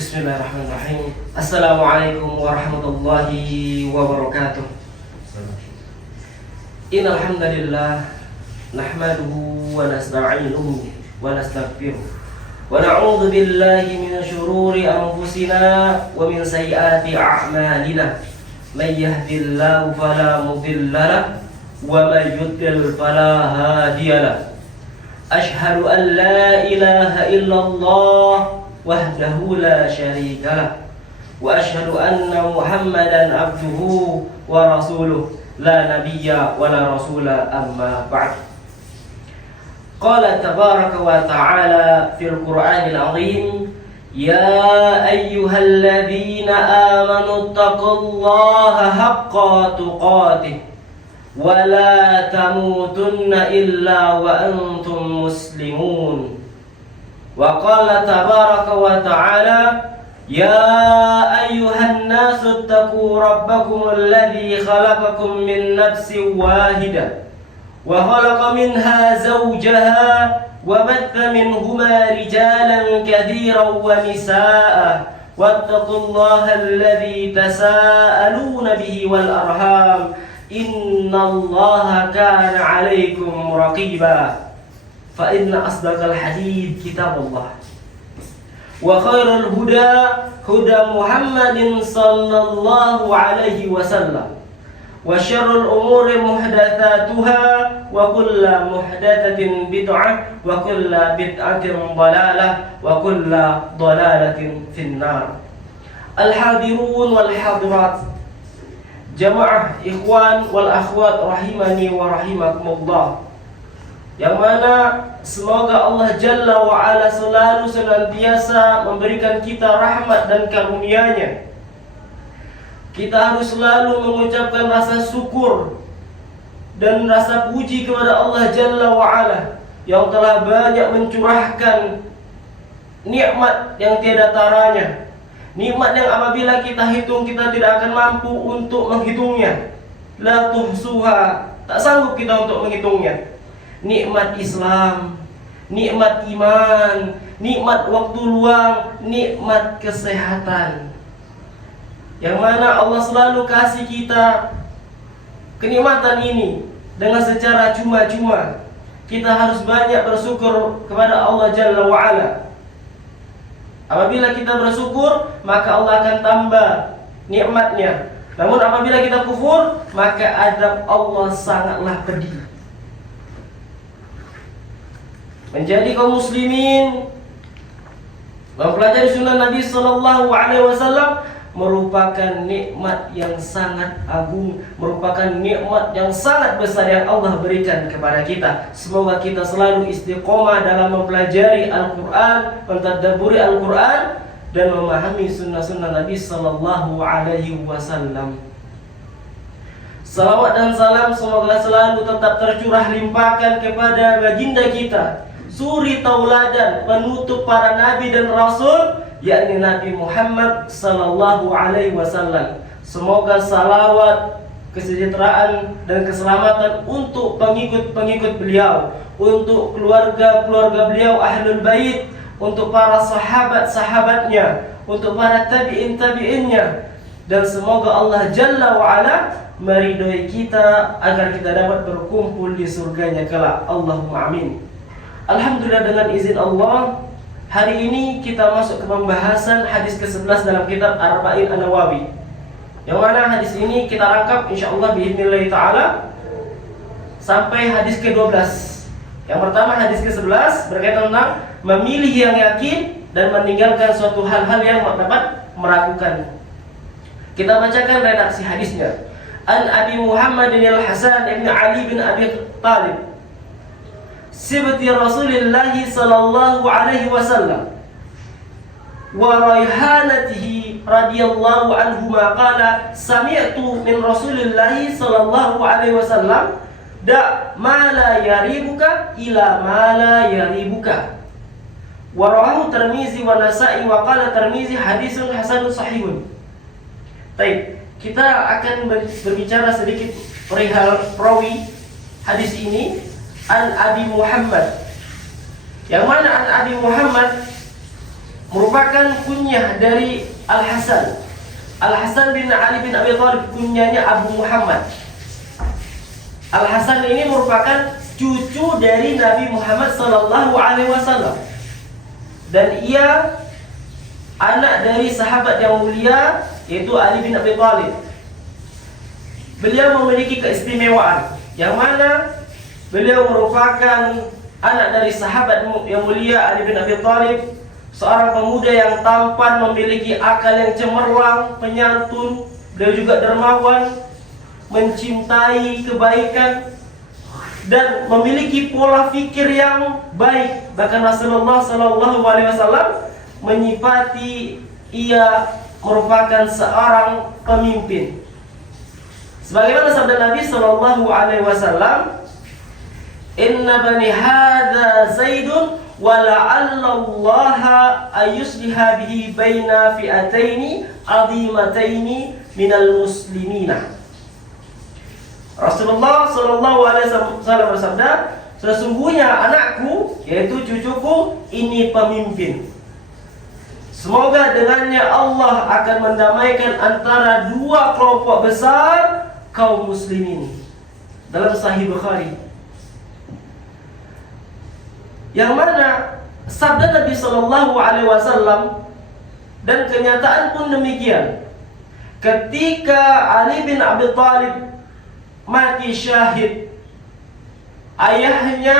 Bismillahirrahmanirrahim. Assalamualaikum warahmatullahi wabarakatuh. Innal hamdalillah nahmaduhu wa nasta'inuhu wa nastaghfiruh wa na'udzu billahi min shururi anfusina wa min sayyiati a'malina. May yahdihillahu fala mudilla lahu wa may yudlil fala hadiya lahu. Ashhadu an la ilaha illallah wahdahu la syarika lah wa asyhadu anna Muhammadan abduhu wa rasuluh la nabiyya wa la rasula amma ba'd. Qala tabaraka wa ta'ala fil Qur'anil 'azim, ya ayyuhalladzina amanu taqullaha haqqa tuqatih wa la tamutunna illa wa antum muslimun. Wa qala tabaraka wa ta'ala, ya ayyuhan nasu ittaqu rabbakum alladhi khalaqakum min nafsin wahidah wa khalaqa minha zawjaha wa batha minhuma rijalan katsiran wa nisaa'a wattaqullaha alladhi tasaaluna bihi wal arham innallaha kana 'alaykum raqiba. Fa inna asdaqal hadits kitabullah wa khairul huda huda Muhammadin sallallahu alaihi wasallam wa syarrul umuri muhdatsatuha wa kullu muhdatsatin bid'ah wa kullu bid'atin dhalalah wa kullu dhalalatin finnar. Al hadirun wal hadirat, jamaah ikhwan wal akhwat rahimani wa rahimakumullah, yang mana semoga Allah Jalla wa'ala selalu senantiasa memberikan kita rahmat dan karunia-Nya. Kita harus selalu mengucapkan rasa syukur dan rasa puji kepada Allah Jalla wa'ala yang telah banyak mencurahkan nikmat yang tiada taranya, nikmat yang apabila kita hitung kita tidak akan mampu untuk menghitungnya. La tuhsuha, tak sanggup kita untuk menghitungnya. Nikmat Islam, nikmat iman, nikmat waktu luang, nikmat kesehatan, yang mana Allah selalu kasih kita kenikmatan ini dengan secara cuma-cuma. Kita harus banyak bersyukur kepada Allah Jalla wa'ala. Apabila kita bersyukur, maka Allah akan tambah nikmatnya. Namun apabila kita kufur, maka azab Allah sangatlah pedih. Menjadi kaum muslimin, mempelajari sunnah Nabi Sallallahu Alaihi Wasallam merupakan nikmat yang sangat agung, merupakan nikmat yang sangat besar yang Allah berikan kepada kita. Semoga kita selalu istiqomah dalam mempelajari Al-Quran, mentadabburi Al-Quran, dan memahami sunnah-sunnah Nabi Sallallahu Alaihi Wasallam. Salawat dan salam semoga selalu tetap tercurah limpahkan kepada baginda kita, suri tauladan, penutup para nabi dan rasul, yakni Nabi Muhammad sallallahu alaihi wasallam. Semoga salawat, kesejahteraan dan keselamatan untuk pengikut-pengikut beliau, untuk keluarga-keluarga beliau ahlul bait, untuk para sahabat-sahabatnya, untuk para tabi'in-tabi'innya, dan semoga Allah Jalla wa'ala meridhoi kita agar kita dapat berkumpul di surganya kelak. Allahumma amin. Alhamdulillah, dengan izin Allah, hari ini kita masuk ke pembahasan hadis ke-11 dalam kitab Arba'in An-Nawawi, yang mana hadis ini kita rangkap insyaallah biidznillah ta'ala sampai hadis ke-12. Yang pertama hadis ke-11 berkaitan tentang memilih yang yakin dan meninggalkan suatu hal-hal yang dapat meragukan. Kita bacakan redaksi hadisnya. An Abi Muhammad al-Hasan ibn Ali bin Abi Talib, sibti Rasulillah sallallahu alaihi wasallam, wa raihanatihi radhiyallahu anhu qala sami'tu min Rasulillah sallallahu alaihi wasallam da ma la yaribuka ila ma la yaribuka. Wa rawahu Tirmizi wa Nasa'i wa qala Tirmizi hadisun hasanun sahihun. Baik, kita akan berbicara sedikit perihal perawi hadis ini. An Abi Muhammad, yang mana An Abi Muhammad merupakan kunyah dari Al-Hasan. Al-Hasan bin Ali bin Abi Thalib, kunyahnya Abu Muhammad. Al-Hasan ini merupakan cucu dari Nabi Muhammad sallallahu alaihi wasallam. Dan ia anak dari sahabat yang mulia, yaitu Ali bin Abi Thalib. Beliau memiliki keistimewaan yang mana beliau merupakan anak dari sahabat yang mulia Ali bin Abi Thalib, seorang pemuda yang tampan, memiliki akal yang cemerlang, penyantun. Beliau juga dermawan, mencintai kebaikan, dan memiliki pola fikir yang baik. Bahkan Rasulullah sallallahu alaihi wasallam menyifati ia merupakan seorang pemimpin. Sebagaimana sabda Nabi sallallahu alaihi wasallam, "Inna bani hadza Zaidun wa la'allallaha ayusliha bihi baina fi'ataini 'azimataini minal muslimina." Rasulullah sallallahu alaihi wasallam bersabda, sesungguhnya anakku, yaitu cucuku, ini pemimpin. Semoga dengannya Allah akan mendamaikan antara dua kelompok besar kaum muslimin. Dalam Sahih Bukhari. Yang mana sabda Nabi sallallahu alaihi wasallam dan kenyataan pun demikian. Ketika Ali bin Abi Thalib mati syahid, ayahnya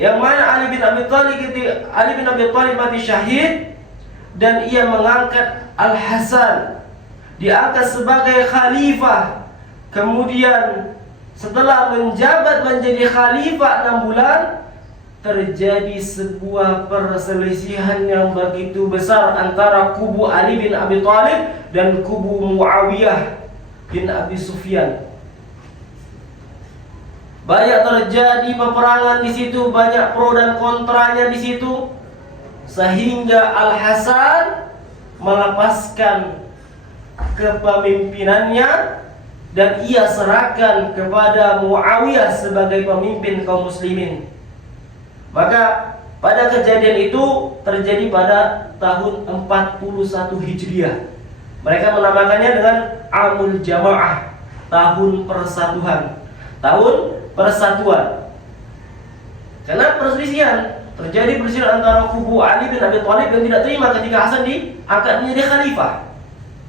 yang mana Ali bin Abi Thalib mati syahid, dan ia mengangkat Al-Hasan, diangkat sebagai khalifah. Kemudian setelah menjabat menjadi khalifah 6 bulan, terjadi sebuah perselisihan yang begitu besar antara kubu Ali bin Abi Thalib dan kubu Muawiyah bin Abi Sufyan. Banyak terjadi peperangan di situ, banyak pro dan kontranya di situ, sehingga Al-Hasan melepaskan kepemimpinannya dan ia serahkan kepada Muawiyah sebagai pemimpin kaum muslimin. Maka pada kejadian itu terjadi pada tahun 41 Hijriah. Mereka menamakannya dengan Amul Jamaah, tahun persatuan. Karena terjadi perselisihan antara kubu Ali bin Abi Thalib yang tidak terima ketika Hasan diangkat menjadi khalifah,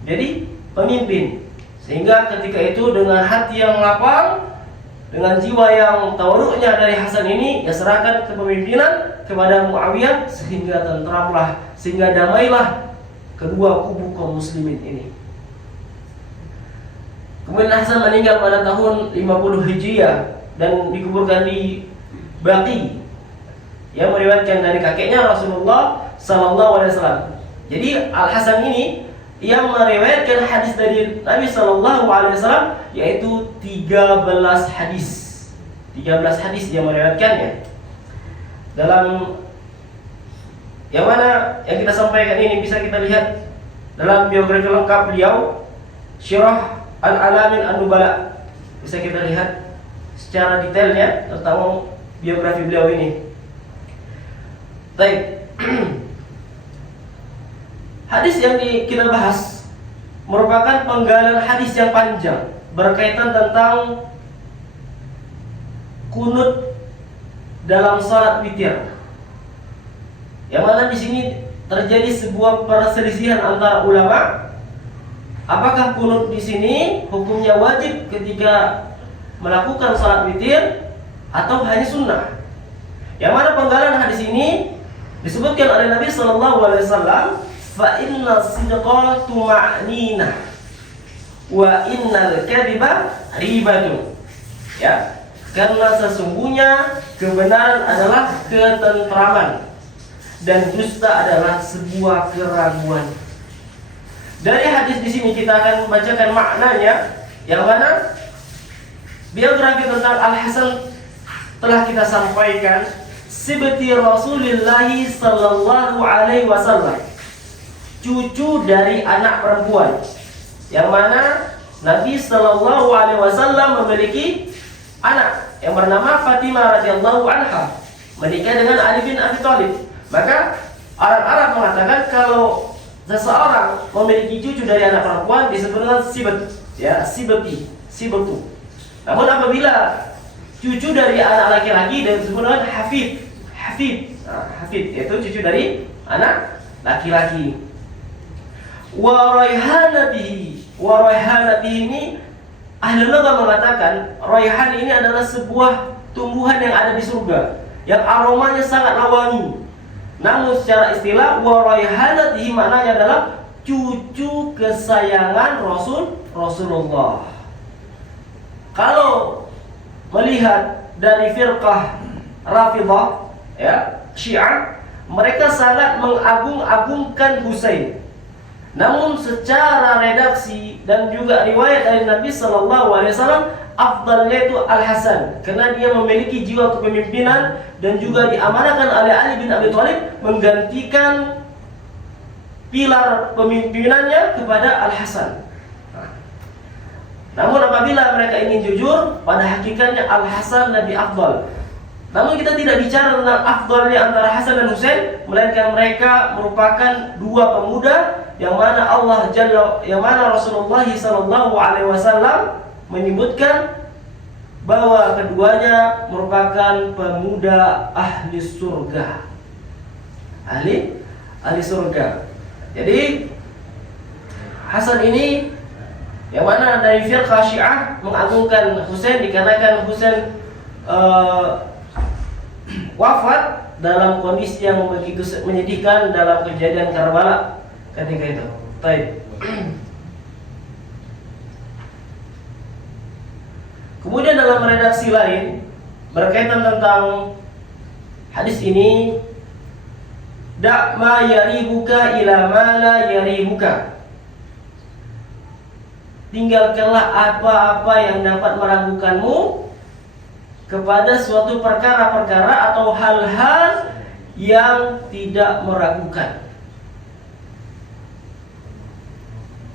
jadi pemimpin. Sehingga ketika itu dengan hati yang lapang, dengan jiwa yang tawaruknya dari Hasan ini, ia serahkan kepemimpinan kepada Muawiyah, sehingga tentramlah, sehingga damailah kedua kubu kaum muslimin ini. Kemudian Hasan meninggal pada tahun 50 Hijriah dan dikuburkan di Baqi, yang meriwayatkan dari kakeknya Rasulullah sallallahu alaihi wasallam. Jadi Al-Hasan ini yang meriwayatkan hadis dari Nabi sallallahu alaihi wasallam, yaitu 13 hadis. 13 hadis dia meriwayatkannya. Dalam yang mana yang kita sampaikan ini bisa kita lihat dalam biografi lengkap beliau, Syirah Al-Alamin An-Nubala. Bisa kita lihat secara detailnya tentang biografi beliau ini. Baik. Hadis yang kita bahas merupakan penggalan hadis yang panjang berkaitan tentang kunut dalam salat witir. Yang mana di sini terjadi sebuah perselisihan antara ulama. Apakah kunut di sini hukumnya wajib ketika melakukan salat witir atau hanya sunnah? Yang mana penggalan hadis ini disebutkan oleh Nabi sallallahu alaihi wasallam, fa inna sidqa tuma'nina wa innal kadhiba ribatun. Ya, karena sesungguhnya kebenaran adalah ketentraman dan dusta adalah sebuah keraguan. Dari hadis di sini kita akan membacakan maknanya, yang mana biografi tentang Al-Hasan telah kita sampaikan. Sibti Rasulullah sallallahu alaihi wasallam, cucu dari anak perempuan, yang mana Nabi sallallahu alaihi wasallam memiliki anak yang bernama Fatimah radhiyallahu anha, menikah dengan Ali bin Abi Thalib. Maka orang Arab mengatakan kalau seseorang memiliki cucu dari anak perempuan disebutkan sibat, ya, sibatu. Namun apabila cucu dari anak laki-laki disebutkan hafid. Hafid yaitu cucu dari anak laki-laki. Wa raihanatihi ini ahli lugah mengatakan raihan ini adalah sebuah tumbuhan yang ada di surga yang aromanya sangat wangi. Namun secara istilah wa raihanatihi maknanya adalah cucu kesayangan Rasulullah. Kalau melihat dari firqah Rafidhah, ya, Syiah, mereka sangat mengagung-agungkan Husain. Namun secara redaksi dan juga riwayat dari Nabi Sallallahu Alaihi Wasallam, afdalnya itu Al Hasan, karena dia memiliki jiwa kepemimpinan dan juga diamanahkan oleh Ali bin Abi Thalib menggantikan pilar pemimpinannya kepada Al Hasan. Namun apabila mereka ingin jujur, pada hakikatnya Al Hasan lebih afdal. Namun kita tidak bicara tentang afdalnya antara Hasan dan Husain, melainkan mereka merupakan dua pemuda yang mana Rasulullah sallallahu alaihi wasallam menyebutkan bahwa keduanya merupakan pemuda ahli surga. Ahli surga. Jadi Hasan ini yang mana dari firqah Syiah mengagungkan Husain dikarenakan Husain wafat dalam kondisi yang begitu menyedihkan dalam kejadian Karbala ketika itu. Baik. Kemudian dalam redaksi lain berkaitan tentang hadis ini, da' ma yaribuka ila ma la yaribuka. Tinggalkanlah apa-apa yang dapat meragukanmu kepada suatu perkara-perkara atau hal-hal yang tidak meragukan.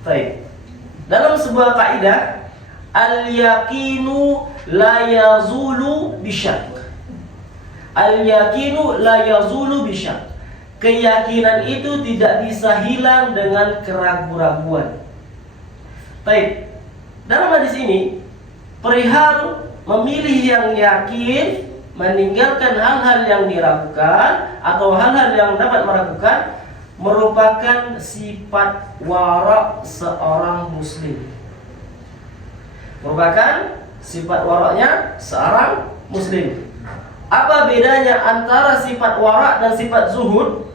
Baik. Dalam sebuah kaidah, al-yaqinu la yazulu bisyak. Al-yaqinu la yazulu bisyak. Keyakinan itu tidak bisa hilang dengan keraguan-raguan. Baik. Dalam hadis ini perihal memilih yang yakin, meninggalkan hal-hal yang diragukan atau hal-hal yang dapat meragukan merupakan sifat wara' seorang muslim. Merupakan sifat waraknya seorang muslim. Apa bedanya antara sifat wara' dan sifat zuhud?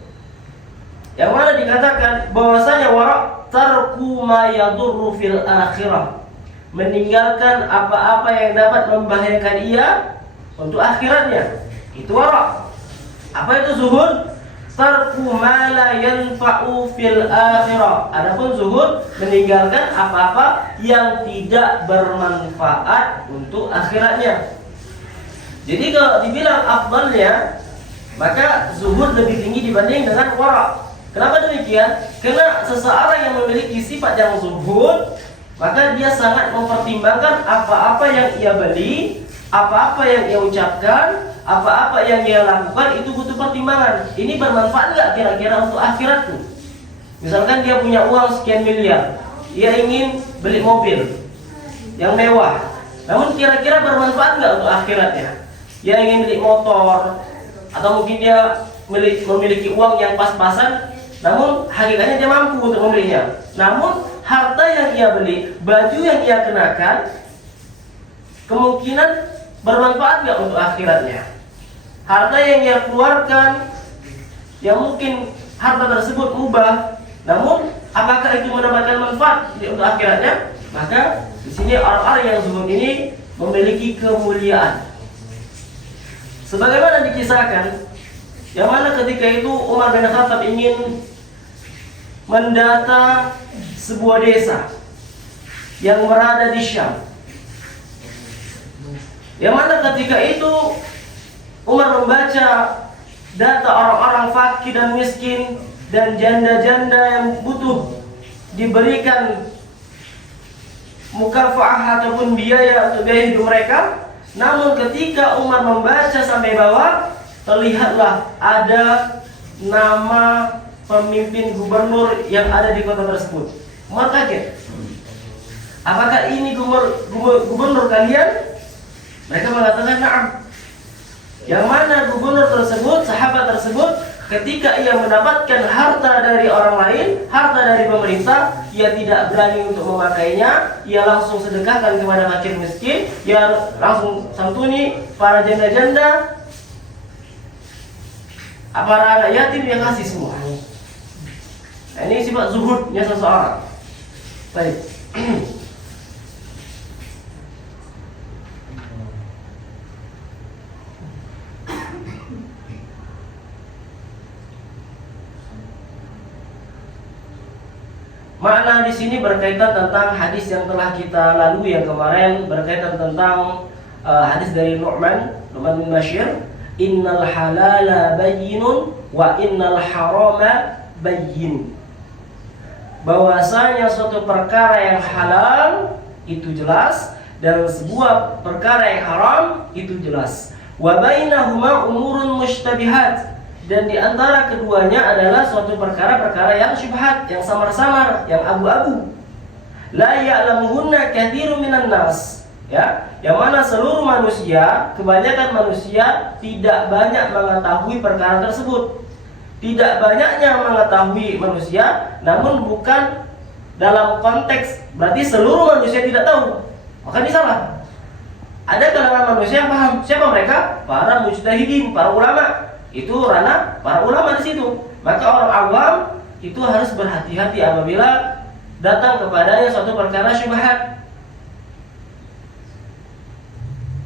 Yang mana dikatakan bahwasanya wara' tarku ma yadurru fil akhirah, meninggalkan apa-apa yang dapat membahayakan ia untuk akhiratnya. Itu wara'. Apa itu zuhud? Tarku ma la yanfa'u fil akhirah. Adapun zuhud meninggalkan apa-apa yang tidak bermanfaat untuk akhiratnya. Jadi kalau dibilang afdalnya, maka zuhud lebih tinggi dibanding dengan wara'. Kenapa demikian? Karena seseorang yang memiliki sifat yang zuhud, maka dia sangat mempertimbangkan apa-apa yang ia beli, apa-apa yang ia ucapkan, apa-apa yang ia lakukan itu butuh pertimbangan. Ini bermanfaat nggak kira-kira untuk akhiratku? Misalkan dia punya uang sekian miliar, ia ingin beli mobil yang mewah, namun kira-kira bermanfaat nggak untuk akhiratnya? Dia ingin beli motor, atau mungkin dia memiliki uang yang pas-pasan, namun hakikatnya dia mampu untuk membelinya. Namun harta yang ia beli, baju yang ia kenakan, kemungkinan bermanfaat nggak untuk akhiratnya? Harta yang ia keluarkan, yang mungkin harta tersebut mubah, namun apakah itu mendapatkan manfaat untuk akhiratnya? Maka di sini orang-orang yang zuhud ini memiliki kemuliaan. Sebagaimana dikisahkan, yang mana ketika itu Umar bin Khattab ingin mendata sebuah desa yang berada di Syam. Yang mana ketika itu Umar membaca data orang-orang fakir dan miskin dan janda-janda yang butuh diberikan mukafaah ataupun biaya untuk biaya hidup mereka. Namun ketika Umar membaca sampai bawah, terlihatlah ada nama pemimpin gubernur yang ada di kota tersebut. Umar kaget. Apakah ini gubernur kalian? Mereka mengatakan na'am. Yang mana gubernur tersebut, sahabat tersebut, ketika ia mendapatkan harta dari orang lain, harta dari pemerintah, ia tidak berani untuk memakainya, ia langsung sedekahkan kepada fakir miskin, ia langsung santuni para janda-janda, para anak yatim, yang kasih semua. Nah, ini sifat zuhudnya seseorang. Baik. Makna di sini berkaitan tentang hadis yang telah kita lalui yang kemarin, berkaitan tentang hadis dari Nu'man bin Bashir, innal halala bayyinun wa innal harama bayyin. Bahwasanya suatu perkara yang halal itu jelas dan sebuah perkara yang haram itu jelas. Wa bainahuma umurun mushtabihat. Dan di antara keduanya adalah suatu perkara-perkara yang syubhat, yang samar-samar, yang abu-abu. La ya'lamuhunna katsirun minan nas. Ya, yang mana seluruh manusia, kebanyakan manusia tidak banyak mengetahui perkara tersebut. Tidak banyaknya mengetahui manusia, namun bukan dalam konteks berarti seluruh manusia tidak tahu. Maka ini salah. Ada kalangan manusia yang paham. Siapa mereka? Para mujtahidin, para ulama. Itu ranah para ulama di situ. Maka orang awam itu harus berhati-hati apabila datang kepadanya suatu perkara syubhat.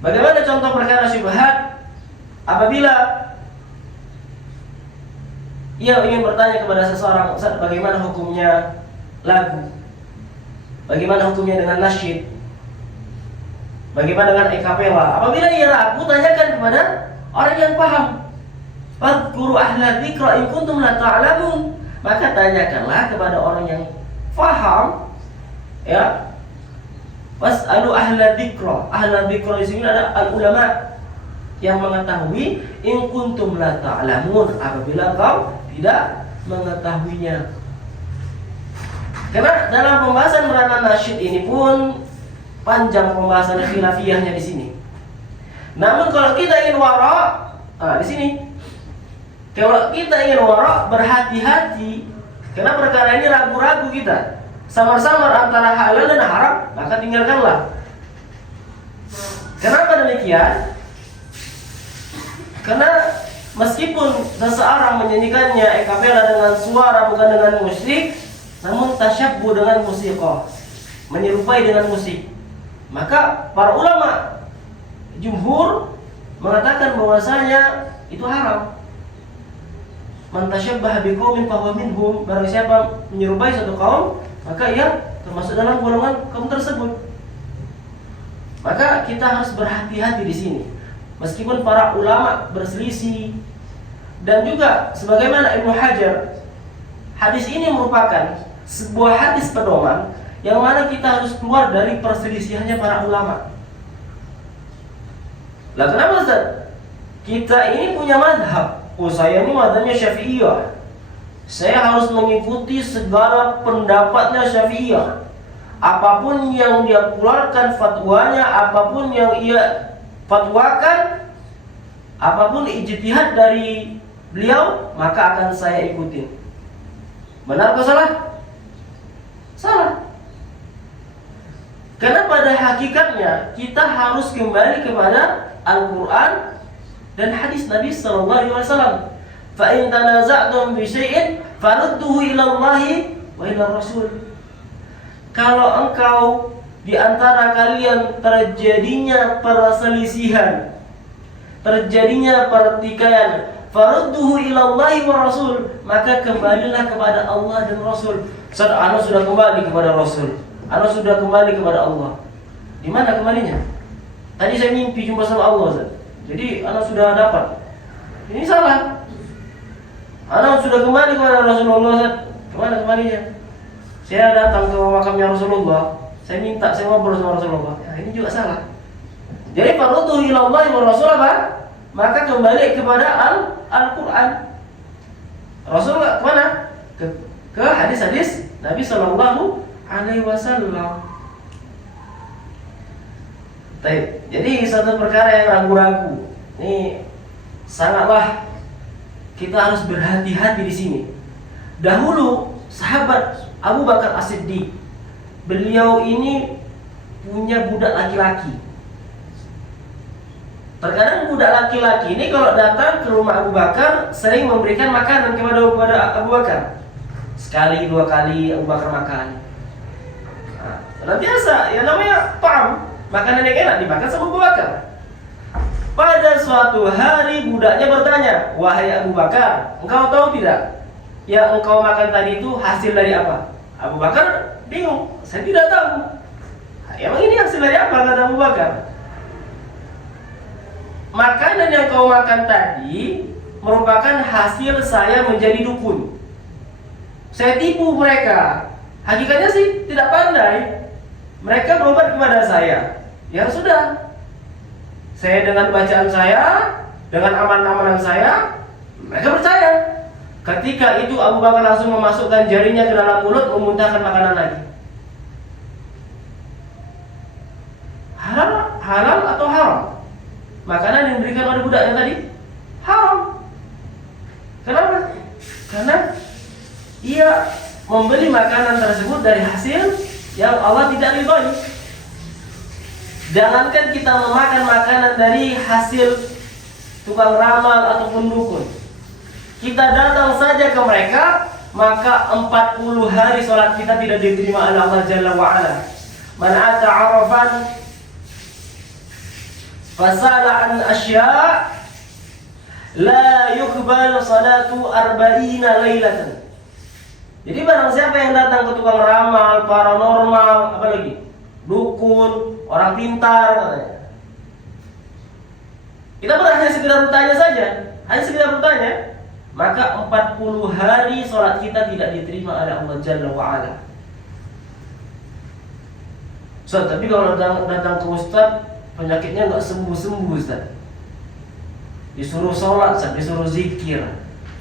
Bagaimana contoh perkara syubhat? Apabila ia ingin bertanya kepada seseorang, Ustaz, bagaimana hukumnya lagu? Bagaimana hukumnya dengan nasyid? Bagaimana dengan ekapela? Apabila ia ragu, tanyakan kepada orang yang paham. Fadhkuru ahla dzikra in kuntum la ta'lamun. Maka tanyakanlah kepada orang yang faham, ya. Was'alu ahla dzikra. Ahla dzikra di sini adalah al ulama yang mengetahui, in kuntum la ta'lamun, apabila kau tidak mengetahuinya. Karena dalam pembahasan merana nasyid ini pun panjang pembahasan khilafiyahnya di sini. Namun kalau kita ingin wara, di sini. Kalau kita ingin wara, berhati-hati, karena perkara ini ragu-ragu kita, samar-samar antara halal dan haram, maka tinggalkanlah. Kenapa demikian? Karena meskipun seseorang menyanyikannya ekapela dengan suara bukan dengan musik, namun tasyabbuh dengan musiqah, menyerupai dengan musik, maka para ulama jumhur mengatakan bahwasanya itu haram. Man tasyabbaha biqaumin fahuwa minhum. Barang siapa menyerupai satu kaum, maka ia termasuk dalam golongan kaum tersebut. Maka kita harus berhati-hati di sini. Meskipun para ulama berselisih, dan juga sebagaimana Ibnu Hajar, hadis ini merupakan sebuah hadis pedoman yang mana kita harus keluar dari perselisihannya para ulama. Lah kenapa Ustaz? Kita ini punya madhab. Saya ini madhabnya Syafi'iyah. Saya harus mengikuti segala pendapatnya Syafi'iyah. Apapun yang dia keluarkan fatwanya, apapun yang ia fatwakan, apapun ijtihad dari beliau, maka akan saya ikutin. Benar atau salah? Salah. Karena pada hakikatnya kita harus kembali kepada Al-Quran dan hadis Nabi sallallahu alaihi wasallam. Fa in tanaza'tum bi syai'in farudduhu ila Allahi wa ila Rasul. Kalau engkau di antara kalian terjadinya perselisihan, terjadinya pertikaian, farudduhu ila Allahi wa Rasul, maka kembalilah kepada Allah dan Rasul. Ustaz, ana sudah kembali kepada Rasul. Ana sudah kembali kepada Allah. Di mana kembalinya? Tadi saya mimpi jumpa sama Allah, Ustaz. Jadi anak sudah dapat. Ini salah. Anak sudah kembali kepada Rasulullah. Kemana kembalinya? Saya datang ke makamnya Rasulullah. Saya minta, saya ngobrol sama Rasulullah. Ya, ini juga salah. Jadi farudhu ila Allah wa Rasul apa? Maka kembali kepada Al-Quran. Rasul kemana? Ke hadis-hadis Nabi Shallallahu Alaihi Wasallam. Jadi satu perkara yang ragu-ragu, ini sangatlah kita harus berhati-hati di sini. Dahulu sahabat Abu Bakar As-Siddiq, beliau ini punya budak laki-laki. Terkadang budak laki-laki ini kalau datang ke rumah Abu Bakar sering memberikan makanan kepada Abu Bakar. Sekali, dua kali Abu Bakar makan. Nah, biasa, ya namanya ta'am, makanan yang enak dimakan sama Abu Bakar. Pada suatu hari budaknya bertanya, "Wahai Abu Bakar, engkau tahu tidak yang engkau makan tadi itu hasil dari apa?" Abu Bakar bingung, "Saya tidak tahu." "Emang ini hasil dari apa?" kata Abu Bakar. "Makanan yang kau makan tadi merupakan hasil saya menjadi dukun. Saya tipu mereka. Hakikatnya sih tidak pandai. Mereka berobat kepada saya. Ya sudah. Saya dengan bacaan saya, dengan aman-amanan saya, mereka percaya." Ketika itu Abu Bakar langsung memasukkan jarinya ke dalam mulut, memuntahkan makanan lagi. Halal atau haram? Makanan yang diberikan oleh budaknya tadi haram. Kenapa? Karena ia membeli makanan tersebut dari hasil yang Allah tidak ridhoi. Jangankan kita memakan makanan dari hasil tukang ramal ataupun dukun, kita datang saja ke mereka, maka 40 hari sholat kita tidak diterima oleh Allah Jalla wa'ala. Man ata arafan fasala an asya' la yukbal salatu arba'ina lailatan. Jadi barang siapa yang datang ke tukang ramal, paranormal, apalagi dukun, orang pintar, kita hanya sekedar bertanya saja, maka 40 hari sholat kita tidak diterima oleh Allah Jalla wa'ala. Tapi kalau datang ke Ustaz, penyakitnya nggak sembuh-sembuh Ustaz. Disuruh sholat, disuruh zikir.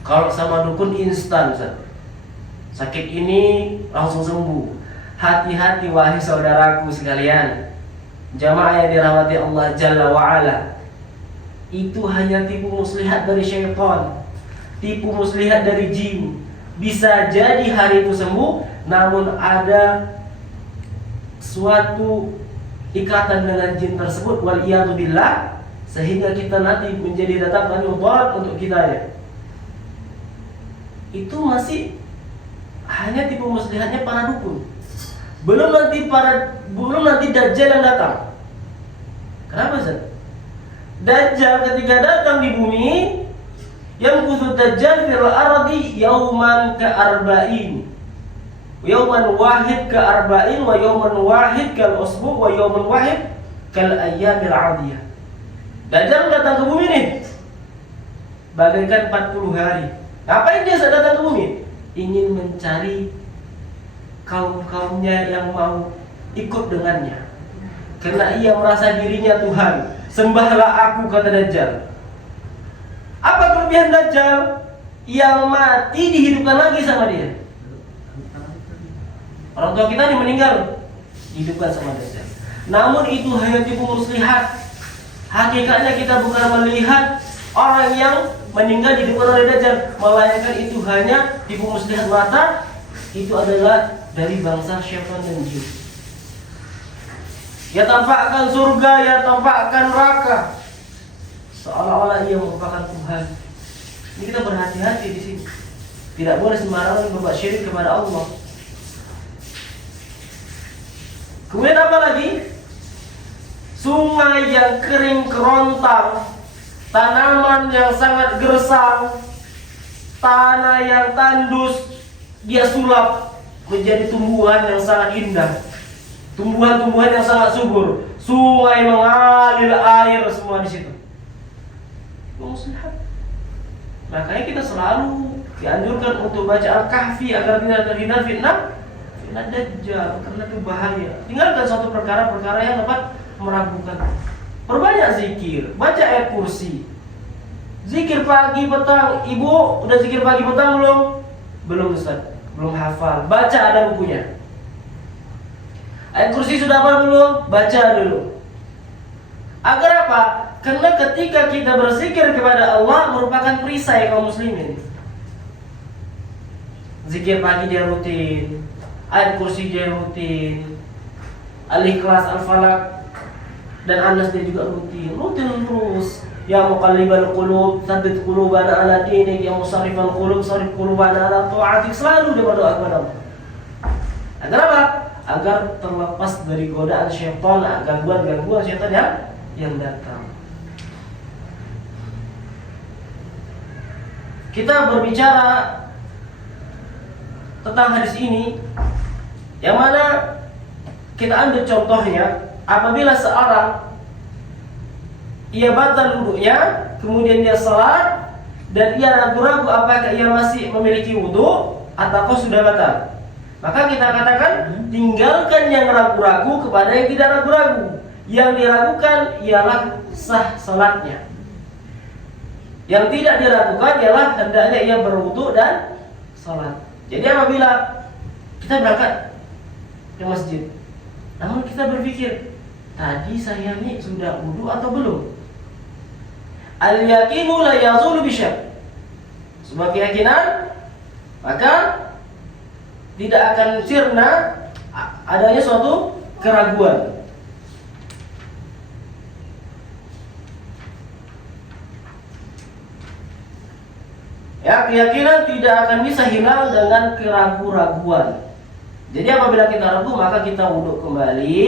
Kalau sama dukun instan Ustaz. Sakit ini langsung sembuh. Hati-hati wahai saudaraku sekalian, jamaah yang dirahmati Allah Jalla wa'ala. Itu hanya tipu muslihat dari syaitan, tipu muslihat dari jin. Bisa jadi hari itu sembuh, namun ada suatu ikatan dengan jin tersebut, waliyadu billah, sehingga kita nanti menjadi datangkan mudarat untuk kita ya. Itu masih hanya tipu muslihatnya para dukun. Belum nanti Dajjal yang datang. Kenapa Ustaz? Dajjal ketika datang di bumi, yang khusus Dajjal fil ardi yauman ka arba'in. Yauman wahid ka arba'in wa yauman wahid kal usbu wa yauman wahid kal ayyamil 'adiyah. Dajjal datang ke bumi nih bagaikan 40 hari. Ngapain dia datang ke bumi? Ingin mencari kaum-kaumnya yang mau ikut dengannya. Karena ia merasa dirinya Tuhan. Sembahlah aku, kata Dajjal. Apa kelebihan Dajjal? Yang mati dihidupkan lagi sama dia. Orang tua kita yang meninggal dihidupkan sama Dajjal. Namun itu hanya tipu muslihat. Hakikatnya kita bukan melihat orang yang meninggal dihidupkan oleh Dajjal, melainkan itu hanya tipu muslihat mata. Itu adalah dari bangsa syaitan dan jin. Ya tampakkan surga, ya tampakkan neraka, seolah-olah ia merupakan Tuhan. Ini kita berhati-hati di sini. Tidak boleh sembarangan berbuat syirik kepada Allah. Kemudian apa lagi? Sungai yang kering kerontang, tanaman yang sangat gersang, tanah yang tandus, dia sulap menjadi tumbuhan yang sangat indah, tumbuhan-tumbuhan yang sangat subur, sungai mengalir air semua di situ. Muslihat. Makanya kita selalu dianjurkan untuk baca Al-Kahfi agar tidak terhindar fitnah Dajjal, karena itu bahaya. Tinggalkan suatu perkara-perkara yang dapat meragukan. Perbanyak zikir, baca ayat kursi. Zikir pagi petang, ibu udah zikir pagi petang belum? Belum Ustaz, belum hafal. Baca, ada bukunya. Ayat kursi sudah hafal belum? Baca dulu. Agar apa? Karena ketika kita berzikir kepada Allah merupakan perisai kaum muslimin. Zikir pagi dia rutin, ayat kursi dia rutin, Al-Ikhlas, Al-Falaq dan Anas dia juga rutin terus. Ya muqallibal qulub, tsabbit qulubana ala dinik, ya musarrifal qulub, sarrif qulubana ala ta'atik. Selalu dia berdoa kepada Allah. Agar apa? Agar terlepas dari godaan syaitan, gangguan-gangguan syaitan yang datang. Kita berbicara tentang hadis ini, yang mana kita ambil contohnya apabila seorang ia batal wudhunya, kemudian dia salat dan ia ragu-ragu apakah ia masih memiliki wudhu ataukah sudah batal. Maka kita katakan tinggalkan yang ragu-ragu kepada yang tidak ragu-ragu. Yang diragukan ialah sah salatnya. Yang tidak diragukan ialah hendaknya ia berwudhu dan salat. Jadi apabila kita berangkat ke masjid, namun kita berpikir, tadi saya ini sudah wudhu atau belum? Al-yaqinu la yazulu bisyak. Sebuah keyakinan maka tidak akan sirna adanya suatu keraguan. Ya, keyakinan tidak akan bisa hilang dengan keraguan-raguan. Jadi apabila kita ragu maka kita wudhu kembali,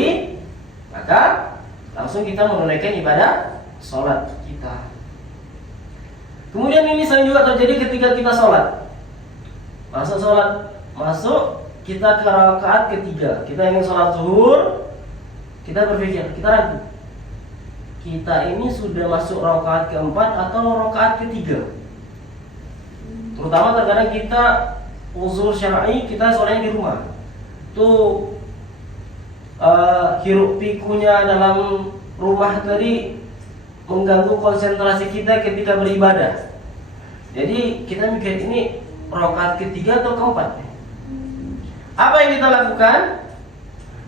maka langsung kita menunaikan ibadah sholat kita. Kemudian ini sering juga terjadi ketika kita sholat. Masuk kita ke rakaat ketiga. Kita ingin sholat zuhur, kita berpikir, kita ragu. Kita ini sudah masuk rakaat keempat atau rakaat ketiga. Terutama terkadang kita uzur syar'i, kita sholatnya di rumah. Tuh hiruk pikunya dalam rumah tadi mengganggu konsentrasi kita ketika beribadah. Jadi kita mikir ini rakaat ketiga atau keempat. Apa yang kita lakukan?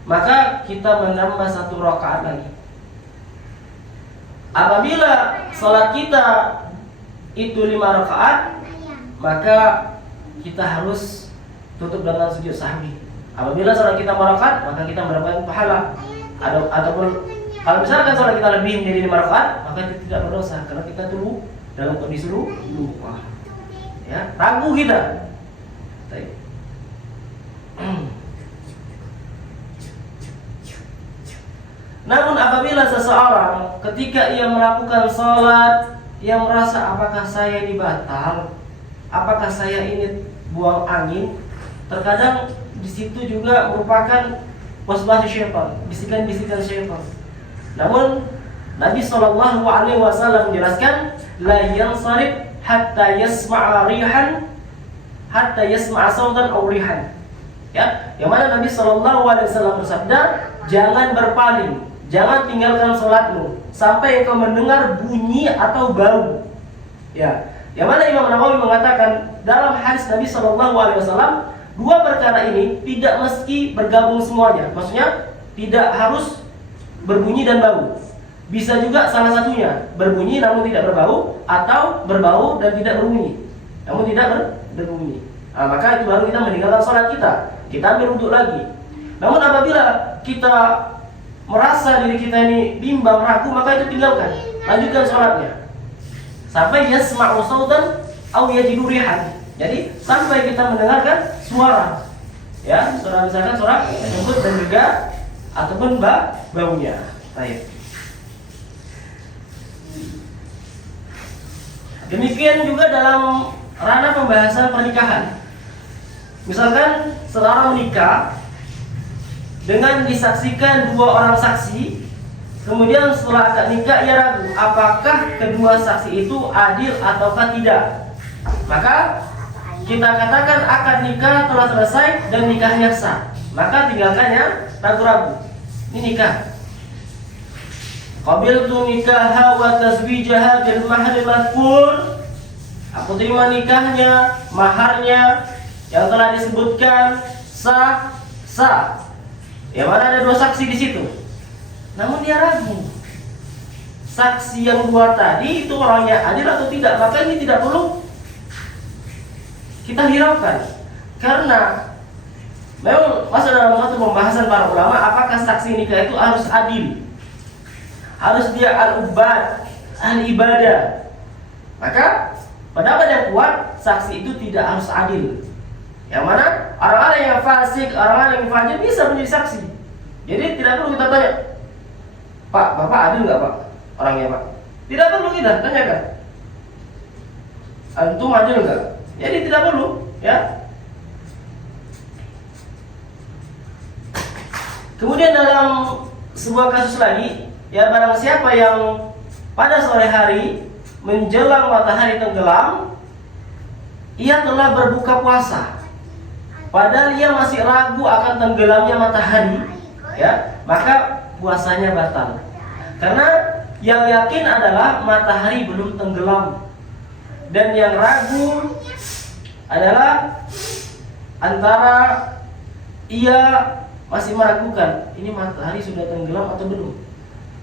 Maka kita menambah satu rakaat lagi. Apabila salat kita itu 5 rakaat, maka kita harus tutup dengan sujud sahwi. Apabila salat kita 5 rakaat, maka kita mendapatkan pahala. Ataupun kalau misalkan salat kita lebih menjadi 5 rakaat, maka kita tidak berdosa karena kita dulu dalam kondisi lupa. Ya, ragu kita. Baik. Namun apabila seseorang ketika ia melakukan salat, ia merasa apakah saya ini batal, apakah saya ini buang angin, terkadang di situ juga merupakan waswas syaitan, bisikan-bisikan syaitan. Namun Nabi SAW menjelaskan, la yansarif hatta yasma'a rihan, hatta yasma'a sautan aw rihan. Ya, yang mana Nabi SAW bersabda, jangan berpaling, jangan tinggalkan salatmu sampai engkau mendengar bunyi atau bau. Ya, yang mana Imam Nawawi mengatakan dalam hadis Nabi SAW, dua perkara ini tidak mesti bergabung semuanya. Maksudnya tidak harus berbunyi dan bau. Bisa juga salah satunya berbunyi namun tidak berbau, atau berbau dan tidak berbunyi namun tidak berbunyi. Nah, maka itu baru kita meninggalkan salat kita. Kita ambil wudhu lagi. Namun apabila kita merasa diri kita ini bimbang, ragu, maka itu tinggalkan. Lanjutkan salatnya sampai yasma'u sautan aw yajidu rihan. Jadi sampai kita mendengarkan suara. Ya, suara misalkan suara lembut dan juga ataupun baunya. Baik. Demikian juga dalam ranah pembahasan pernikahan. Misalkan seorang menikah dengan disaksikan 2 orang saksi, kemudian setelah akad nikah ia ragu apakah kedua saksi itu adil ataukah tidak. Maka kita katakan akad nikah telah selesai dan nikahnya sah. Maka tinggalkannya ragu-ragu. Ini nikah. qabiltu nikaha wa tazwijaha bil mahri madhkur, aku terima nikahnya, maharnya yang telah disebutkan sah. Yang mana ada 2 saksi di situ. Namun dia ragu. Saksi yang 2 tadi itu orangnya adil atau tidak, maka ini tidak perlu kita hiraukan. Karena memang masuk dalam satu pembahasan para ulama, apakah saksi nikah itu harus adil, harus dia al-ubad, ahli ibadah. Maka pendapat yang kuat, saksi itu tidak harus adil. Yang mana orang-orang yang fasik, orang-orang yang fajir bisa menjadi saksi. Jadi tidak perlu kita tanya, Pak, Bapak adil nggak Pak orangnya Pak? Tidak perlu kita tanyakan, antum adil nggak? Jadi tidak perlu, ya. Kemudian dalam sebuah kasus lagi, ya, barang siapa yang pada sore hari menjelang matahari tenggelam, ia telah berbuka puasa, padahal ia masih ragu akan tenggelamnya matahari, ya, maka puasanya batal. Karena yang yakin adalah matahari belum tenggelam, dan yang ragu adalah antara ia masih meragukan ini matahari sudah tenggelam atau belum.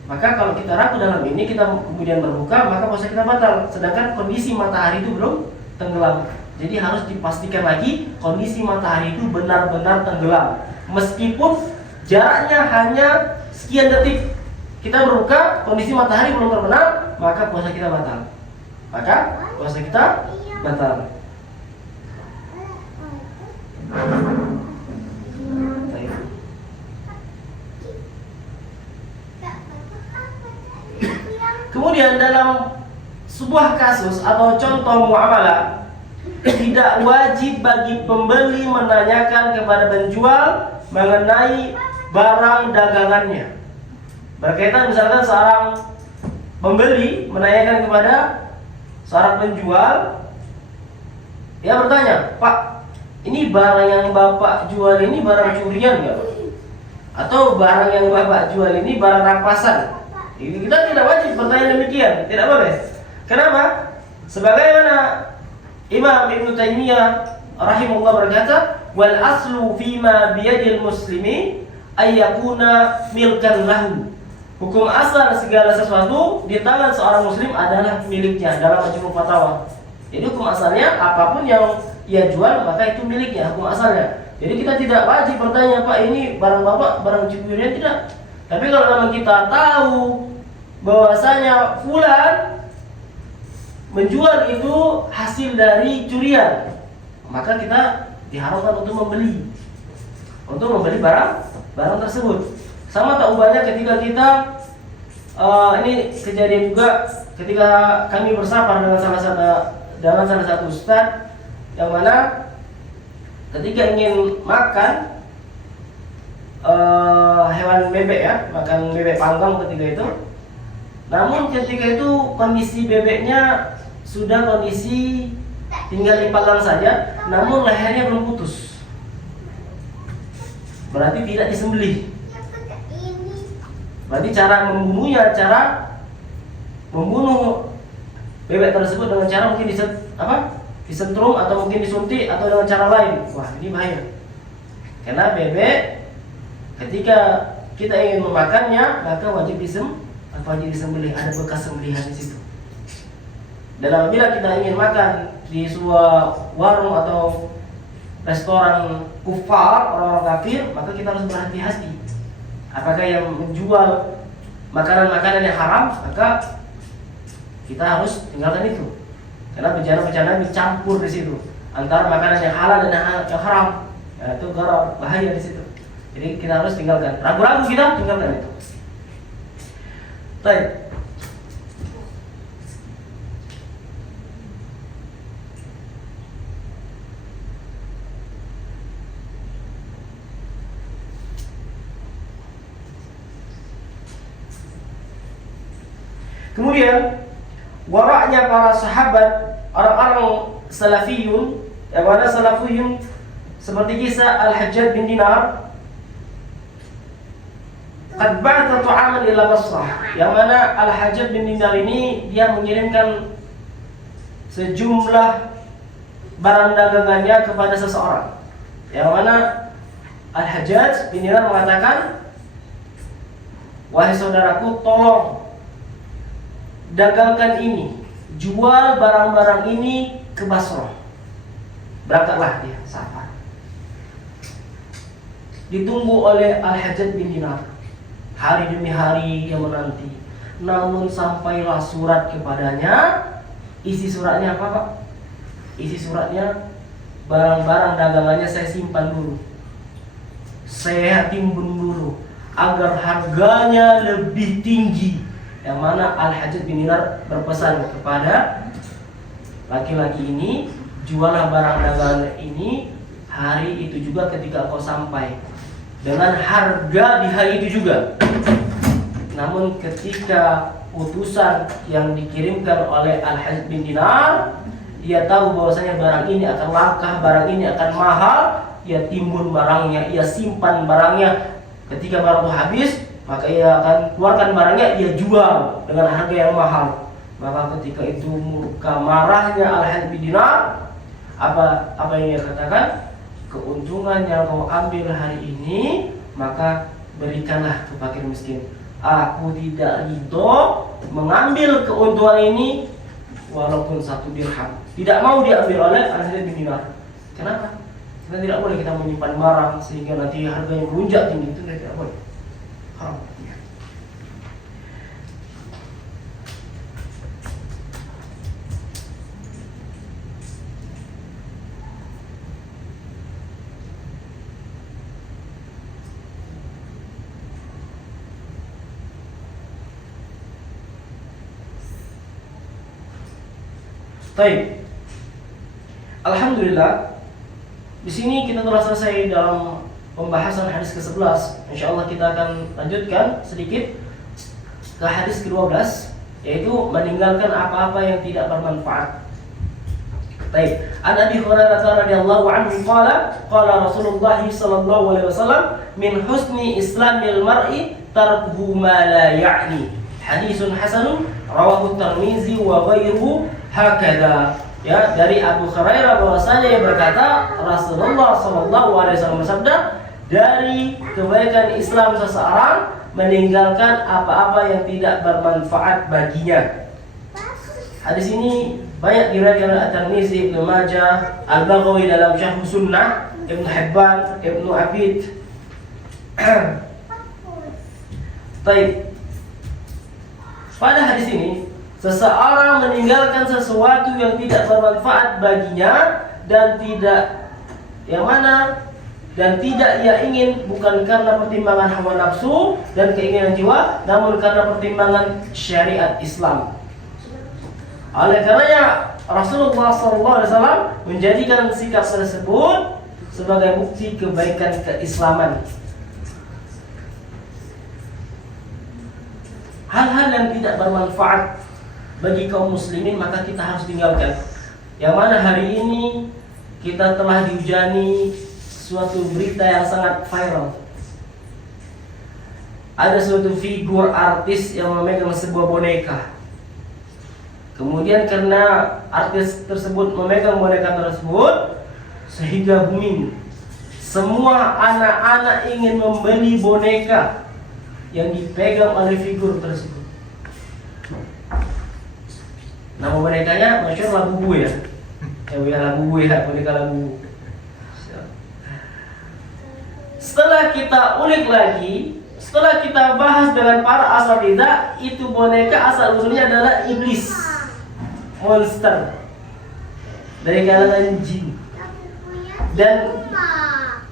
Maka kalau kita ragu dalam ini, kita kemudian berbuka, maka puasa kita batal. Sedangkan kondisi matahari itu belum tenggelam. Jadi harus dipastikan lagi kondisi matahari itu benar-benar tenggelam. Meskipun jaraknya hanya sekian detik, kita berbuka, kondisi matahari belum terbenam, maka puasa kita batal. Kemudian dalam sebuah kasus atau contoh muamalah, tidak wajib bagi pembeli menanyakan kepada penjual mengenai barang dagangannya. Berkaitan misalkan seorang pembeli menanyakan kepada seorang penjual, dia bertanya, Pak, ini barang yang Bapak jual ini barang curian nggak? Atau barang yang Bapak jual ini barang rampasan? Ini kita tidak wajib bertanya demikian, tidak boleh. Kenapa? Sebagaimana Imam Ibnu Taimiyah rahimahullah berkata, wal aslu fima biyadil muslimi ayyakuna milkan lahu. Hukum asal segala sesuatu di tangan seorang muslim adalah miliknya dalam Majmu' Fatawa. Jadi hukum asalnya apapun yang ia jual maka itu miliknya, hukum asalnya. Jadi kita tidak wajib bertanya, Pak, ini barang Bapak barang curian tidak? Tapi kalau memang kita tahu bahwasanya fulan menjual itu hasil dari curian, maka kita diharapkan untuk membeli barang tersebut. Sama tak ubahnya ketika kita ini kejadian juga ketika kami bersafar dengan salah satu ustaz, yang mana ketika ingin makan hewan bebek, ya, makan bebek panggang ketika itu. Namun ketika itu kondisi bebeknya sudah kondisi tinggal dipanggang saja, namun lehernya belum putus. Berarti tidak disembelih. Berarti cara membunuh bebek tersebut dengan cara mungkin disentrum atau mungkin disuntik atau dengan cara lain. Wah, ini bahaya. Karena bebek ketika kita ingin memakannya maka wajib disembelih, ada bekas sembelihan di situ. Dan apabila kita ingin makan di sebuah warung atau restoran kufar, orang-orang kafir, maka kita harus berhati-hati. Apakah yang menjual makanan-makanan yang haram, maka kita harus tinggalkan itu. Karena bencana-bencana dicampur di situ antara makanan yang halal dan yang haram. Ya, itu bahaya di situ. Jadi kita harus tinggalkan. Ragu-ragu kita tinggalkan itu. Baik. Kemudian waraknya para sahabat, orang-orang salafiyun, yang mana salafiyun seperti kisah Al-Hajjaj bin Dinar, qad ba'atha ta'aman ila Basrah, yang mana Al-Hajjaj bin Dinar ini dia mengirimkan sejumlah barang dagangannya kepada seseorang, yang mana Al-Hajjaj bin Dinar mengatakan, wahai saudaraku, tolong dagangkan ini, jual barang-barang ini ke Basrah. Berangkatlah dia, safar. Ditunggu oleh Al-Hajjaj bin Dinar. Hari demi hari dia menanti. Namun sampailah surat kepadanya. Isi suratnya apa, Pak? Isi suratnya, barang-barang dagangannya saya simpan dulu, saya timbun dulu, agar harganya lebih tinggi. Yang mana Al-Hajjaj bin Dinar berpesan kepada laki-laki ini, jualah barang dagangan ini hari itu juga ketika kau sampai, dengan harga di hari itu juga. Namun ketika utusan yang dikirimkan oleh Al-Hajjaj bin Dinar, ia tahu bahwasanya barang ini akan langka, barang ini akan mahal, ia timbun barangnya, ia simpan barangnya. Ketika barang itu habis, maka ia akan keluarkan barangnya, ia jual dengan harga yang mahal. Maka ketika itu murka marahnya Al-Hajjaj bin Dinar, apa yang dia katakan? Keuntungan yang kau ambil hari ini, maka berikanlah ke fakir miskin. Aku tidak ridho mengambil keuntungan ini walaupun 1 dirham. Tidak mau diambil oleh Al-Hajjaj bin Dinar. Kenapa? Karena tidak boleh kita menyimpan barang sehingga nanti harganya melonjak tinggi, itu tidak boleh. Haram. Baik. Alhamdulillah, di sini kita telah selesai dalam pembahasan hadis ke-11. Insyaallah kita akan lanjutkan sedikit ke hadis ke-12, yaitu meninggalkan apa-apa yang tidak bermanfaat. Baik. An Abi Hurairah radhiyallahu anhu qala Rasulullah sallallahu alaihi wasallam, min husni islamil mar'i tarkuhu ma la ya'ni. Hadisun hasanun rawahu Tirmizi wa ghairuhu hakada. Ya, dari Abu Hurairah bahwasanya ia berkata, Rasulullah sallallahu alaihi wasallam bersabda, dari kebaikan Islam seseorang meninggalkan apa-apa yang tidak bermanfaat baginya. Hadis ini banyak diriwayatkan oleh At-Tirmizi, Ibnu Majah, Al-Baghawi dalam Syarh Sunnah, Ibnu Hibban, Ibnu Abid. Baik. Pada hadis ini, seseorang meninggalkan sesuatu yang tidak bermanfaat baginya dan tidak ia ingin, bukan karena pertimbangan hawa nafsu dan keinginan jiwa, namun karena pertimbangan syariat Islam. Oleh karenanya Rasulullah SAW menjadikan sikap tersebut sebagai bukti kebaikan keislaman. Hal-hal yang tidak bermanfaat bagi kaum muslimin maka kita harus tinggalkan. Yang mana hari ini kita telah dihujani suatu berita yang sangat viral. Ada suatu figur artis yang memegang sebuah boneka. Kemudian karena artis tersebut memegang boneka tersebut, sehingga booming. Semua anak-anak ingin membeli boneka yang dipegang oleh figur tersebut. Nama bonekanya masyhur Labubu ya. Labubu ya, boneka Labubu. Setelah kita ulik lagi, setelah kita bahas dengan para asatidzah, itu boneka asal usulnya adalah iblis, monster dari kalangan jin. Dan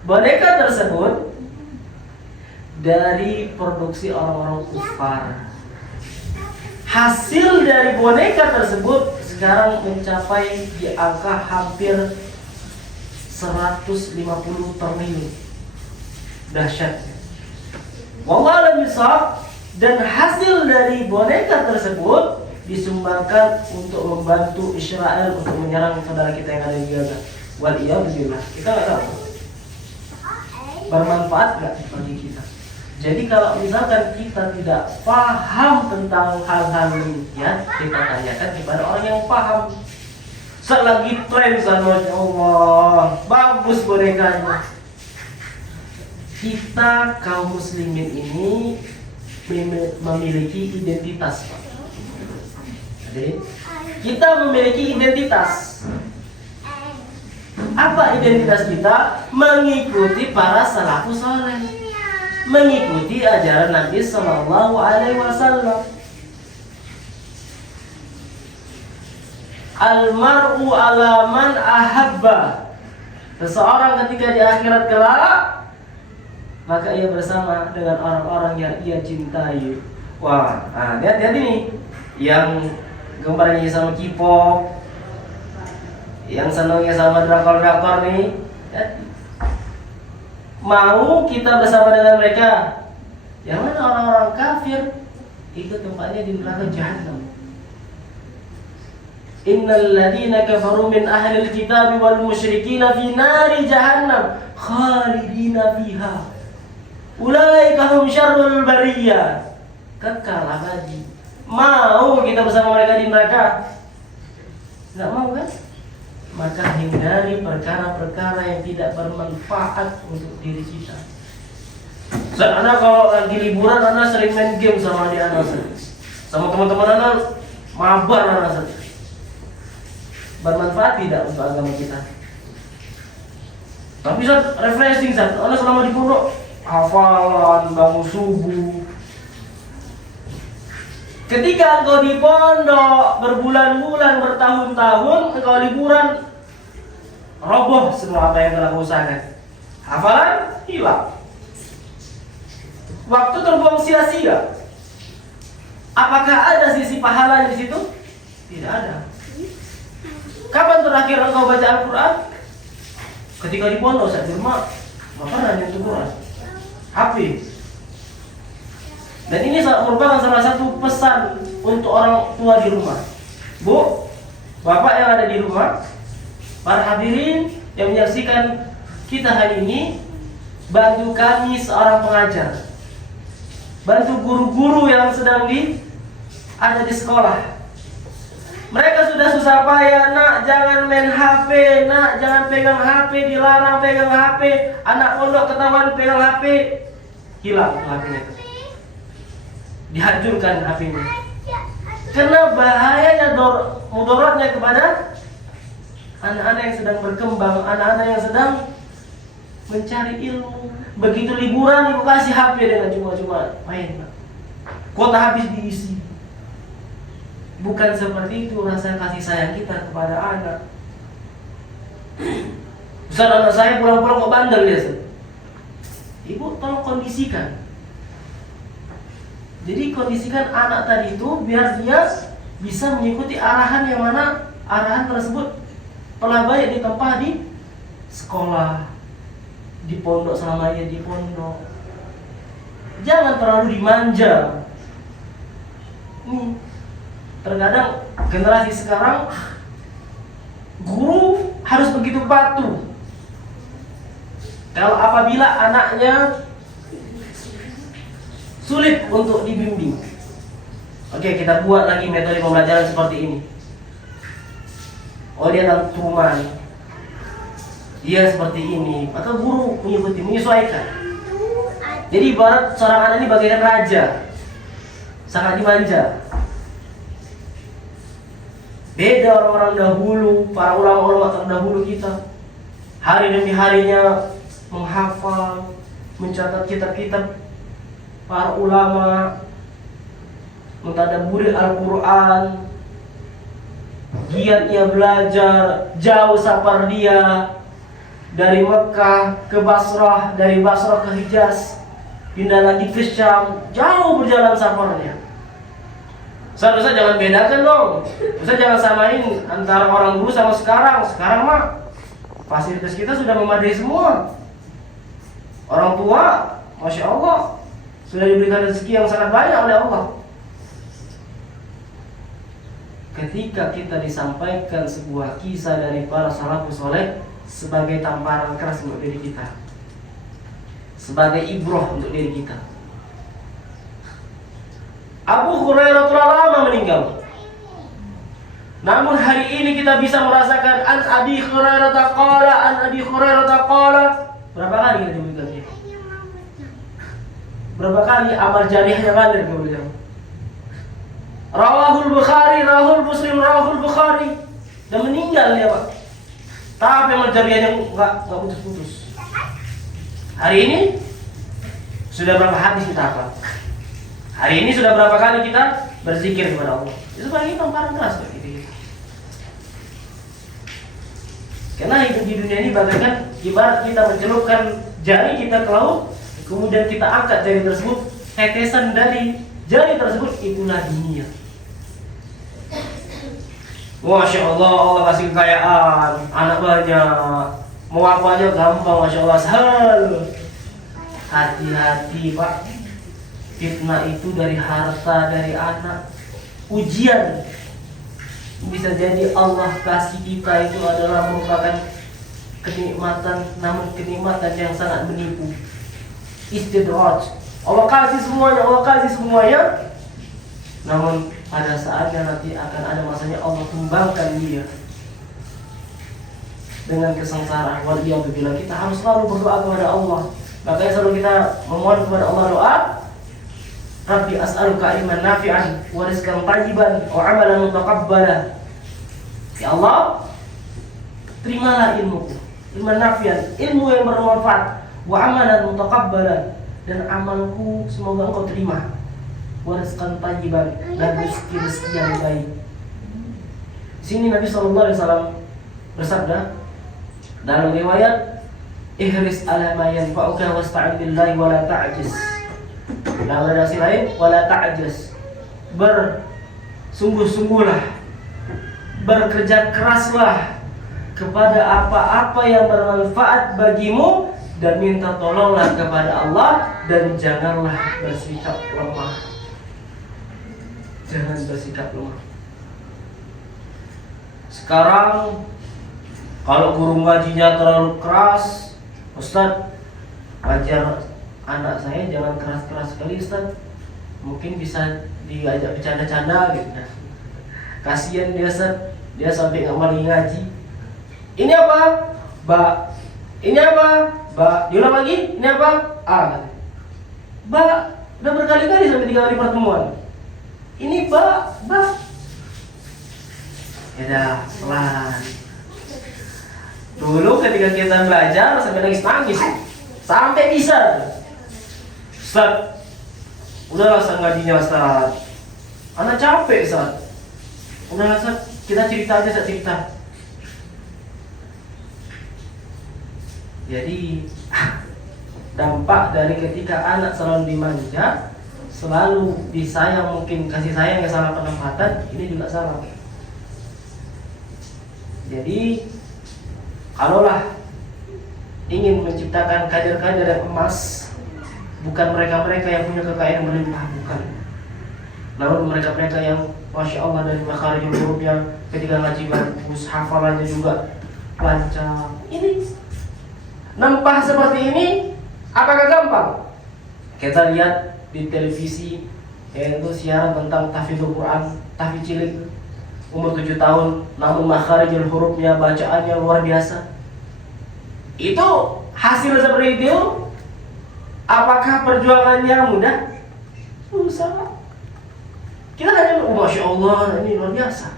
boneka tersebut dari produksi orang-orang kufar. Hasil dari boneka tersebut sekarang mencapai di angka hampir 150 triliun. Dahsyat. Wallahu a'lam bishawab. Dan hasil dari boneka tersebut disumbangkan untuk membantu Israel untuk menyerang saudara kita yang ada di Gaza. Waliyahudzubillah. Kita nggak tahu bermanfaat nggak bagi kita. Jadi kalau misalkan kita tidak paham tentang hal-hal demikian, kita tanyakan kepada orang yang paham. Selagi tren sana, Masya Allah, bagus bonekanya. Kita kaum muslimin ini memiliki identitas, Pak. Jadi, kita memiliki identitas. Apa identitas kita? Mengikuti para salafus saleh, mengikuti ajaran Nabi Sallallahu Alaihi Wasallam. Almar'u ala man ahabba. Seseorang ketika di akhirat kelak, maka ia bersama dengan orang-orang yang ia cintai. Wah, lihat nih, yang gembarnya sama K-pop, yang senangnya sama drakor-drakor nih, mau kita bersama dengan mereka? Yang mana orang-orang kafir itu tempatnya di neraka Jahannam. Innal ladzina kafaru min ahlil kitab wal musyrikin fi nari jahannam khalidina fiha. Ulaika hum syarrul bariyah. Kekal abadi. Mau kita bersama mereka di neraka? Enggak mau kan? Maka hindari perkara-perkara yang tidak bermanfaat untuk diri kita. Anda kalau lagi liburan, Anda sering main game sama adik Anda, sama teman-teman Anda, mabar Anda. Bermanfaat tidak untuk agama kita? Tapi Ustaz, refreshing Ustaz. Anda selama di pondok hafalan, bangun subuh. Ketika engkau di pondok berbulan-bulan, bertahun-tahun, engkau liburan, roboh semua apa yang telah kau usahakan. Hafalan hilang. Waktu terbuang sia-sia. Apakah ada sisi pahala di situ? Tidak ada. Kapan terakhir engkau baca Al-Quran? Ketika di pondok, saat di rumah, nggak pernah nyentuh Quran. Hafiz. Dan ini merupakan salah satu pesan untuk orang tua di rumah. Bu, bapak yang ada di rumah, para hadirin yang menyaksikan kita hari ini, bantu kami seorang pengajar, bantu guru-guru yang sedang ada di sekolah. Mereka sudah susah payah, nak jangan main HP, nak jangan pegang HP, dilarang pegang HP. Anak pondok ketahuan pegang HP, hilang HP-nya, dihancurkan HP-nya. Karena bahayanya mudaratnya kepada anak-anak yang sedang berkembang, anak-anak yang sedang mencari ilmu. Begitu liburan, ibu kasih HP dengan cuma-cuma main. Kuota habis diisi. Bukan seperti itu rasa kasih sayang kita kepada anak. Ustaz, anak saya pulang-pulang kok bandel ya, Ustaz? Ibu tolong kondisikan. Jadi kondisikan anak tadi itu biar dia bisa mengikuti arahan yang mana arahan tersebut telah banyak ditempa di sekolah, di pondok selama ia di pondok. Jangan terlalu dimanja. Terkadang generasi sekarang guru harus begitu patuh. Kalau apabila anaknya sulit untuk dibimbing, oke, kita buat lagi metode pembelajaran seperti ini. Oh, dia dalam rumah, dia seperti ini, maka guru mengikuti, menyesuaikan. Jadi ibarat seorang anak ini bagaikan raja, sangat dimanja. Beda orang-orang dahulu, para ulama-ulama terdahulu kita, hari demi harinya menghafal, mencatat kitab-kitab para ulama, mentadabburi Al-Quran, giat ia belajar, jauh safar dia dari Mekah ke Basrah, dari Basrah ke Hijaz, pindah lagi ke Syam, jauh berjalan safarnya. Ustaz jangan bedakan dong. Ustaz jangan samain antara orang dulu sama sekarang. Sekarang mah fasilitas kita sudah memadai semua. Orang tua, Masya Allah, sudah diberikan rezeki yang sangat banyak oleh Allah. Ketika kita disampaikan sebuah kisah dari para salafus saleh sebagai tamparan keras untuk diri kita, sebagai ibrah untuk diri kita, Abu Hurairah telah lama meninggal. Namun hari ini kita bisa merasakan an Abi Hurairah qala, an Abi Hurairah qala. Berapa kali kita menyebutkan dia? Berapa kali amal jarihnya ngalir ke beliau? Rawahul Bukhari, rawahul Muslim, rawahul Bukhari. Dan meninggal dia, Pak. Tapi amal jarihnya enggak putus-putus. Hari ini sudah berapa hadis kita hafal? Hari ini sudah berapa kali kita berzikir kepada Allah? Itu supaya kita tamparan keras gitu. Karena hidup di dunia ini bagaikan ibarat kita mencelupkan jari kita ke laut, kemudian kita angkat jari tersebut, tetesan dari jari tersebut itulah dunia. Masya Allah, Allah kasih kekayaan, anak banyak, mau apa aja gampang, Masya Allah, sahal. Hati-hati Pak, fitnah itu dari harta, dari anak, ujian. Bisa jadi Allah kasih kita itu adalah merupakan kenikmatan, namun kenikmatan yang sangat menipu. Istidraj. Allah kasih semuanya. Namun pada saatnya nanti akan ada masanya Allah tumbangkan dia dengan kesengsaraan. Waliyadzubillah, kita harus selalu berdoa kepada Allah. Makanya selalu kita memohon kepada Allah doa, Rabbi as'aluka ilman nafi'an wa rizqan thayyiban wa 'amalan mutaqabbalan. Ya Allah, terimalah ilmuku, ilman nafi'an, ilmu yang bermanfaat, wa 'amalan mutaqabbalan, dan amalku semoga Engkau terima. Wa rizqan thayyiban, dan rezeki yang baik. Di sini Nabi sallallahu alaihi wasallam bersabda dalam riwayat, ihris ala ma yanfa'uka wasta'in billahi wa la ta'jiz. Dalam redaksi lain, wala ta'jaz, bersungguh-sungguhlah, bekerja keraslah kepada apa-apa yang bermanfaat bagimu, dan minta tolonglah kepada Allah, dan janganlah bersikap lemah. Jangan bersikap lemah. Sekarang kalau guru ngajinya terlalu keras, Ustaz, ajar anak saya jangan keras-keras sekali Ustaz, mungkin bisa diajak bercanda-canda gitu. Kasihan dia Ustaz, dia sampai nggak mau ngaji. Ini apa? Ba. Ini apa? Ba. Diulang lagi. Ini apa? A. Ba. Udah berkali-kali sampai 3 kali pertemuan. Ini ba. Ya, pelan. Dulu ketika kita belajar sampai nangis-nangis, sampai bisa. Ustaz, udahlah ngajinya Ustaz, anak capek Ustaz. Udahlah Ustaz, kita cerita aja Ustaz, cerita. Jadi dampak dari ketika anak selalu dimanja, selalu disayang, mungkin kasih sayang yang salah penempatan, ini juga salah. Jadi kalaulah ingin menciptakan kader-kader yang emas, bukan mereka-mereka yang punya kekayaan berlimpah, bukan. Namun mereka-mereka yang Masya Allah dari makharijul hurufnya ketika ngaji bagus, hafalannya juga lancar. Ini nempah seperti ini, apakah gampang? Kita lihat di televisi, yaitu siaran tentang tahfidzul Quran, tahfidz cilik umur 7 tahun, namun makharijul hurufnya, bacaannya luar biasa. Itu hasil seperti itu. Apakah perjuangannya mudah? Susah. Kita hanya, Masya Allah, ini luar biasa.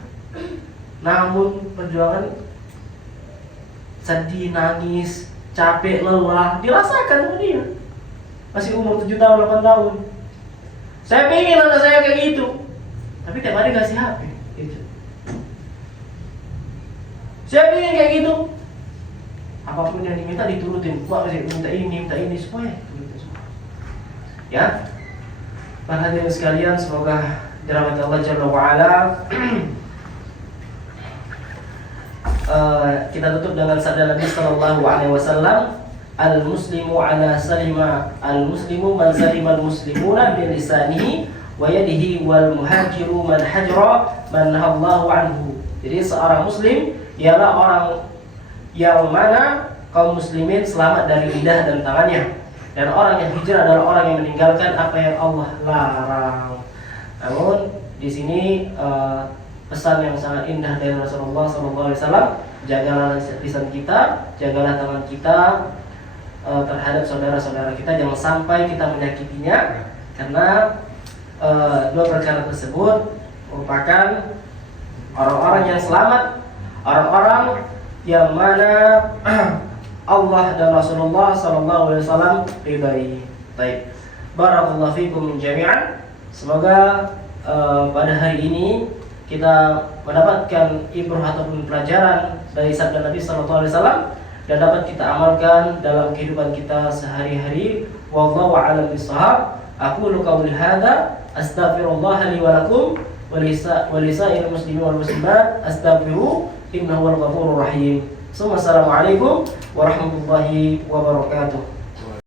Namun perjuangan, sedih, nangis, capek, lelah, dirasakan sama dia. Masih umur 7 tahun, 8 tahun. Saya pengen anak saya kayak gitu, tapi tiap hari kasih HP gitu. Saya pengen kayak gitu, apapun yang diminta diturutin. Pak, minta ini supaya ya. Para hadirin sekalian, semoga dirahmati Allah Jalla wa Ala. Kita tutup dengan sabda Nabi sallallahu alaihi wasallam, al-muslimu ala salima, al-muslimu man salima al-muslimuna bi lisanihi wa yadihi, wal muhajiru man hajra man nahallahu anhu. Jadi seorang muslim ialah orang yang mana kaum muslimin selamat dari lidah dan tangannya, dan orang yang hijrah adalah orang yang meninggalkan apa yang Allah larang. Namun di sini pesan yang sangat indah dari Rasulullah SAW, jagalah lisan kita, jagalah tangan kita terhadap saudara-saudara kita, jangan sampai kita menyakitinya, karena dua perkara tersebut merupakan orang-orang yang selamat, orang-orang yang mana Allah dan Rasulullah SAW ridai. Baik, barakallahu fikum jami'an. Semoga pada hari ini kita mendapatkan ibrah ataupun pelajaran dari sabda Nabi SAW dan dapat kita amalkan dalam kehidupan kita sehari-hari. Wallahu a'lam bishawab. Aqulu qawli hadza astaghfirullah li wa lakum wa lisa'il muslimin wal muslimat astaghfiruhu innahu wal ghafurur rahim. Assalamualaikum warahmatullahi wabarakatuh.